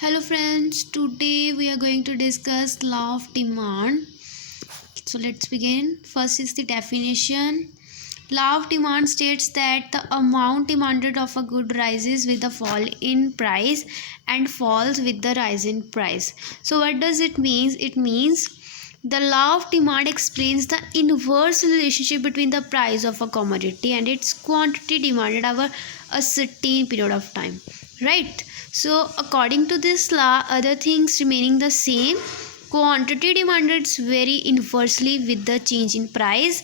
Hello friends, today we are going to discuss law of demand. So let's begin. First is the definition. Law of demand states that the amount demanded of a good rises with the fall in price and falls with the rise in price. So what does it mean? It means the law of demand explains the inverse relationship between the price of a commodity and its quantity demanded over a certain period of time. Right? So according to this law, other things remaining the same, quantity demanded vary inversely with the change in price.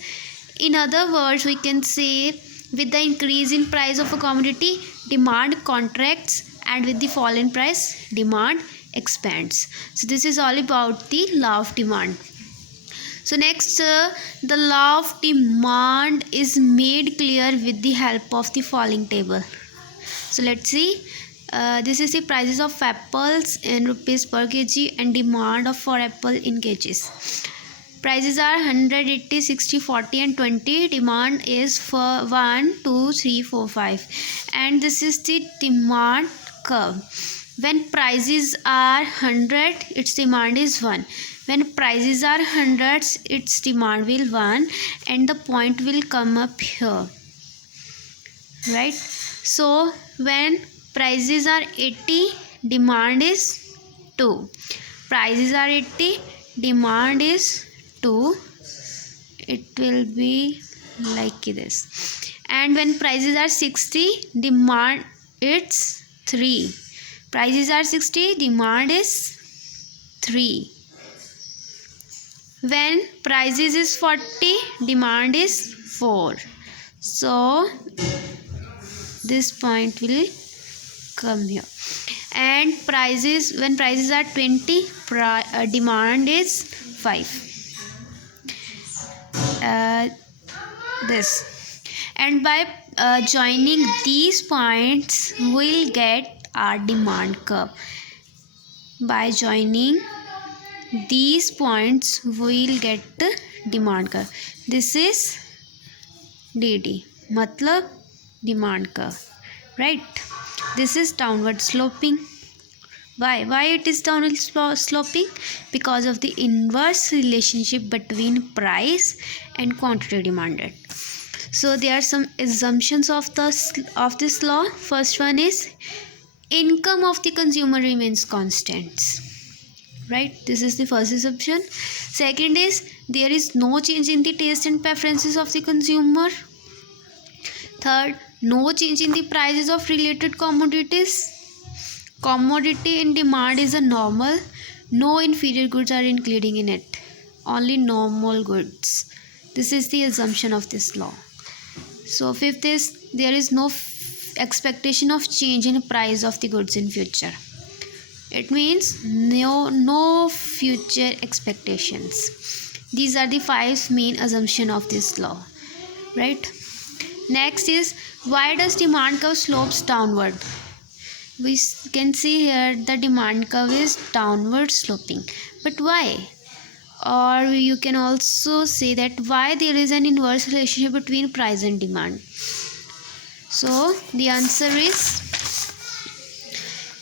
In other words, we can say with the increase in price of a commodity, demand contracts, and with the fall in price, demand expands. So this is all about the law of demand. So next, the law of demand is made clear with the help of the following table. So let's see. This is the prices of apples in rupees per kg and demand of for apple in kgs. Prices are 100, 80, 60, 40 and 20. Demand is for 1, 2, 3, 4, 5. And this is the demand curve. When prices are 100, its demand is 1. When prices are hundreds, its demand will 1 and the point will come up here. Right? So when prices are 80, demand is 2. Prices are 80, demand is 2. It will be like this. And when prices are 60, demand it's 3. Prices are 60, demand is 3. When prices is 40, demand is 4. So this point will come here. And prices, when prices are 20, demand is 5. This, and by joining these points we'll get our demand curve. By joining these points we'll get the demand curve. This is DD, matlab demand curve, right? This is downward sloping. Why it is downward sloping? Because of the inverse relationship between price and quantity demanded. So there are some assumptions of this law. First one is income of the consumer remains constant. Right? This is the first assumption. Second is there is no change in the taste and preferences of the consumer. Third, no change in the prices of related commodities. Commodity in demand is a normal. No inferior goods are including in it. Only normal goods. This is the assumption of this law. So fifth is there is no expectation of change in price of the goods in future. It means no future expectations. These are the 5 main assumptions of this law, right? Next is why does demand curve slopes downward? We can see here the demand curve is downward sloping, but why? Or you can also say that why there is an inverse relationship between price and demand. So the answer is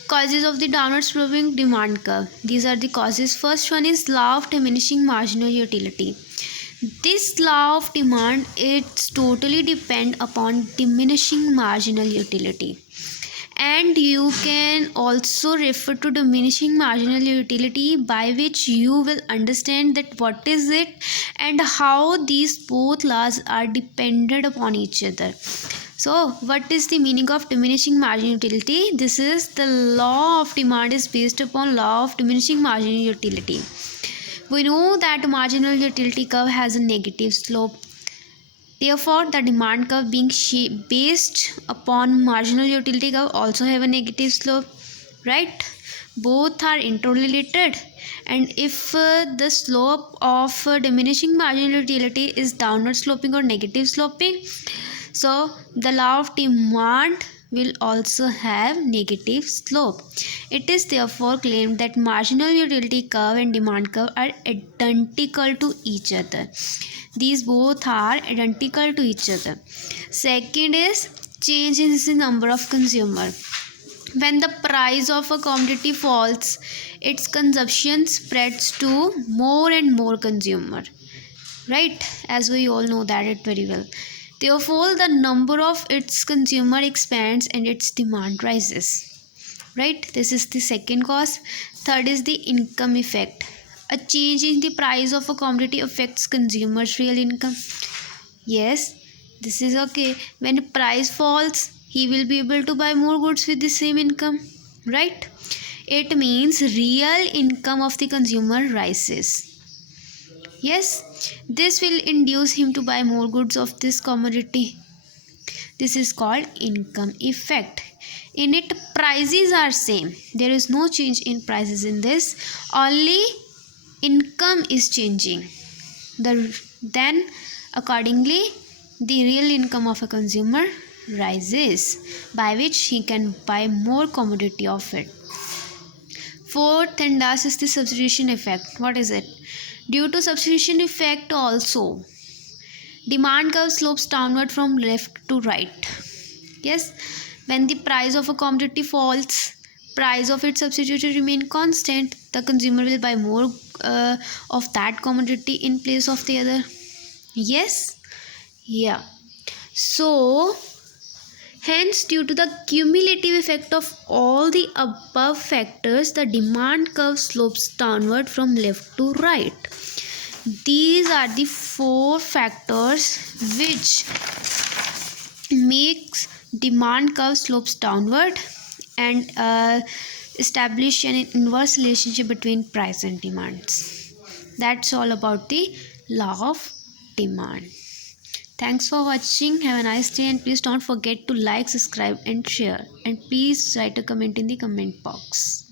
causes of the downward sloping demand curve. These are the causes. First one is law of diminishing marginal utility. This law of demand, it's totally depend upon diminishing marginal utility. And you can also refer to diminishing marginal utility, by which you will understand that what is it and how these both laws are dependent upon each other. So what is the meaning of diminishing marginal utility? This is the law of demand is based upon law of diminishing marginal utility. We know that marginal utility curve has a negative slope. Therefore, the demand curve being based upon marginal utility curve also have a negative slope, right? Both are interrelated, and if the slope of diminishing marginal utility is downward sloping or negative sloping, so the law of demand will also have negative slope. It is therefore claimed that marginal utility curve and demand curve are identical to each other. These both are identical to each other. Second is change in the number of consumer. When the price of a commodity falls, its consumption spreads to more and more consumer, right? As we all know that it very well. Therefore, the number of its consumer expands and its demand rises, right? This is the second cause. Third is the income effect. A change in the price of a commodity affects consumers' real income. Yes, this is okay. When price falls, he will be able to buy more goods with the same income, right? It means real income of the consumer rises. Yes, this will induce him to buy more goods of this commodity. This is called income effect. In it, prices are same. There is no change in prices in this. Only income is changing. Then accordingly, the real income of a consumer rises, by which he can buy more commodity of it. Fourth and last is the substitution effect. What is it? Due to substitution effect also, demand curve slopes downward from left to right. Yes, when the price of a commodity falls, price of its substitute remain constant, the consumer will buy more of that commodity in place of the other. Yes, yeah. So hence, due to the cumulative effect of all the above factors, the demand curve slopes downward from left to right. These are the four factors which makes demand curve slopes downward and establish an inverse relationship between price and demands. That's all about the law of demand. Thanks for watching. Have a nice day, and please don't forget to like, subscribe and share, and please write a comment in the comment box.